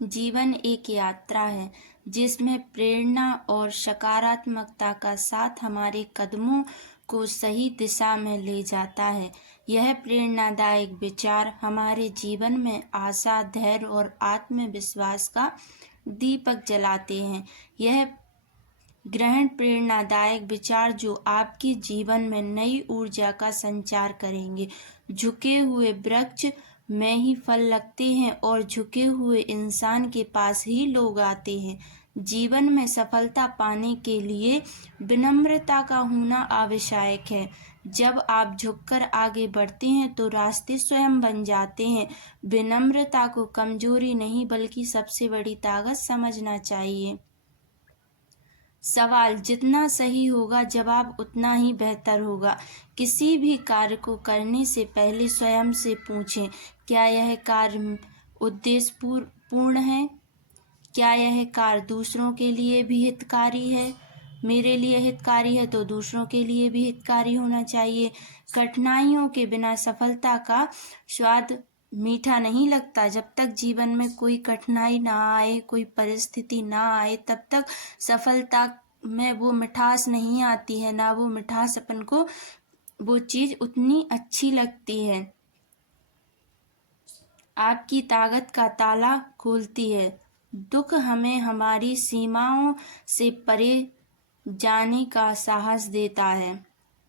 जीवन एक यात्रा है जिसमें प्रेरणा और सकारात्मकता का साथ हमारे कदमों को सही दिशा में ले जाता है। यह प्रेरणादायक विचार हमारे जीवन में आशा, धैर्य और आत्मविश्वास का दीपक जलाते हैं। यह ग्रहण प्रेरणादायक विचार जो आपके जीवन में नई ऊर्जा का संचार करेंगे। झुके हुए वृक्ष में ही फल लगते हैं और झुके हुए इंसान के पास ही लोग आते हैं। जीवन में सफलता पाने के लिए विनम्रता का होना आवश्यक है। जब आप झुककर आगे बढ़ते हैं तो रास्ते स्वयं बन जाते हैं। विनम्रता को कमजोरी नहीं बल्कि सबसे बड़ी ताकत समझना चाहिए। सवाल: जितना सही होगा जवाब उतना ही बेहतर होगा। किसी भी कार्य को करने से पहले स्वयं से पूछें, क्या यह कार्य उद्देश्यपूर्ण है? क्या यह कार्य दूसरों के लिए भी हितकारी है? मेरे लिए हितकारी है तो दूसरों के लिए भी हितकारी होना चाहिए। कठिनाइयों के बिना सफलता का स्वाद मीठा नहीं लगता। जब तक जीवन में कोई कठिनाई ना आए, कोई परिस्थिति ना आए, तब तक सफलता में वो मिठास नहीं आती है, ना वो मिठास अपन को वो चीज उतनी अच्छी लगती है। आपकी ताकत का ताला खोलती है। दुख हमें हमारी सीमाओं से परे जाने का साहस देता है।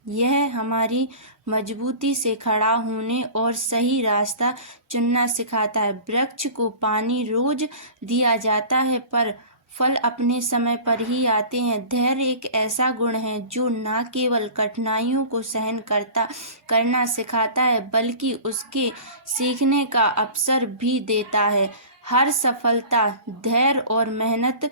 यह हमारी मजबूती से खड़ा होने और सही रास्ता चुनना सिखाता है। वृक्ष को पानी रोज दिया जाता है पर फल अपने समय पर ही आते हैं। धैर्य एक ऐसा गुण है जो न केवल कठिनाइयों को सहन करना सिखाता है बल्कि उसके सीखने का अवसर भी देता है। हर सफलता धैर्य और मेहनत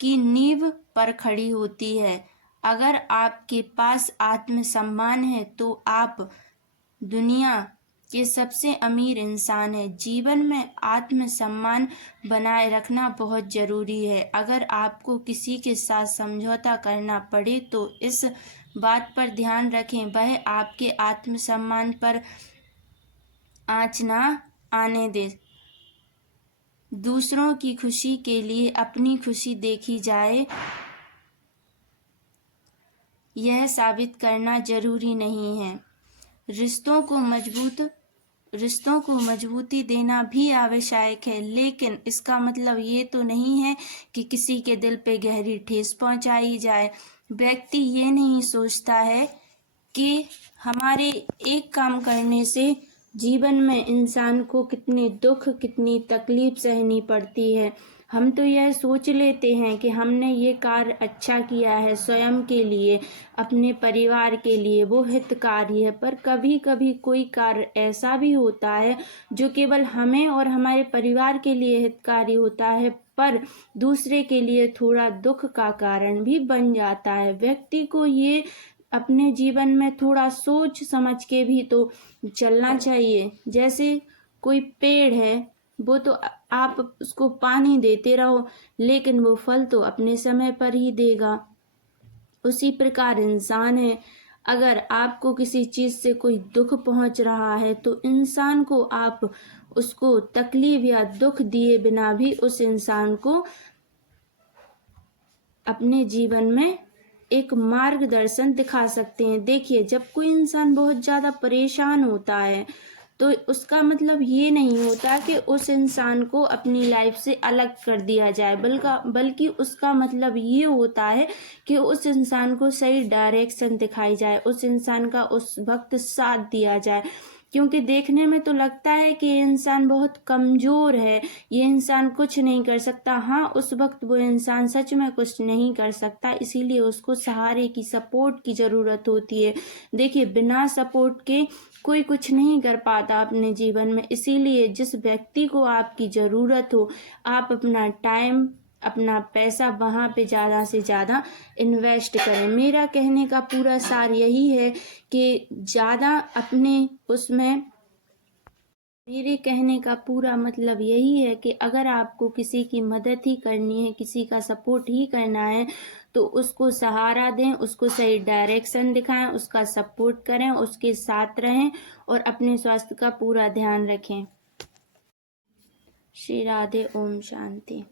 की नींव पर खड़ी होती है। अगर आपके पास आत्मसम्मान है तो आप दुनिया के सबसे अमीर इंसान हैं। जीवन में आत्मसम्मान बनाए रखना बहुत जरूरी है। अगर आपको किसी के साथ समझौता करना पड़े तो इस बात पर ध्यान रखें वह आपके आत्मसम्मान पर आँच ना आने दे। दूसरों की खुशी के लिए अपनी खुशी देखी जाए, यह साबित करना जरूरी नहीं है। रिश्तों को मजबूती देना भी आवश्यक है, लेकिन इसका मतलब ये तो नहीं है कि किसी के दिल पे गहरी ठेस पहुंचाई जाए। व्यक्ति ये नहीं सोचता है कि हमारे एक काम करने से जीवन में इंसान को कितने दुख, कितनी तकलीफ सहनी पड़ती है। हम तो यह सोच लेते हैं कि हमने ये कार्य अच्छा किया है स्वयं के लिए, अपने परिवार के लिए, वो हितकारी है। पर कभी कभी कोई कार्य ऐसा भी होता है जो केवल हमें और हमारे परिवार के लिए हितकारी होता है पर दूसरे के लिए थोड़ा दुख का कारण भी बन जाता है। व्यक्ति को ये अपने जीवन में थोड़ा सोच समझ के भी तो चलना चाहिए। जैसे कोई पेड़ है, वो तो आप उसको पानी देते रहो लेकिन वो फल तो अपने समय पर ही देगा। उसी प्रकार इंसान है, अगर आपको किसी चीज से कोई दुख पहुंच रहा है तो इंसान को आप उसको तकलीफ या दुख दिए बिना भी उस इंसान को अपने जीवन में एक मार्गदर्शन दिखा सकते हैं। देखिए, जब कोई इंसान बहुत ज्यादा परेशान होता है तो उसका मतलब ये नहीं होता कि उस इंसान को अपनी लाइफ से अलग कर दिया जाए, बल्कि उसका मतलब ये होता है कि उस इंसान को सही डायरेक्शन दिखाई जाए, उस इंसान का उस वक्त साथ दिया जाए। क्योंकि देखने में तो लगता है कि ये इंसान बहुत कमजोर है, ये इंसान कुछ नहीं कर सकता। हाँ, उस वक्त वो इंसान सच में कुछ नहीं कर सकता, इसीलिए उसको सहारे की, सपोर्ट की जरूरत होती है। देखिए, बिना सपोर्ट के कोई कुछ नहीं कर पाता अपने जीवन में। इसीलिए जिस व्यक्ति को आपकी जरूरत हो, आप अपना टाइम, अपना पैसा वहाँ पे ज़्यादा से ज़्यादा इन्वेस्ट करें। मेरा कहने का पूरा सार यही है कि ज़्यादा अपने उसमें मेरे कहने का पूरा मतलब यही है कि अगर आपको किसी की मदद ही करनी है, किसी का सपोर्ट ही करना है तो उसको सहारा दें, उसको सही डायरेक्शन दिखाएं, उसका सपोर्ट करें, उसके साथ रहें और अपने स्वास्थ्य का पूरा ध्यान रखें। श्री राधे। ओम शांति।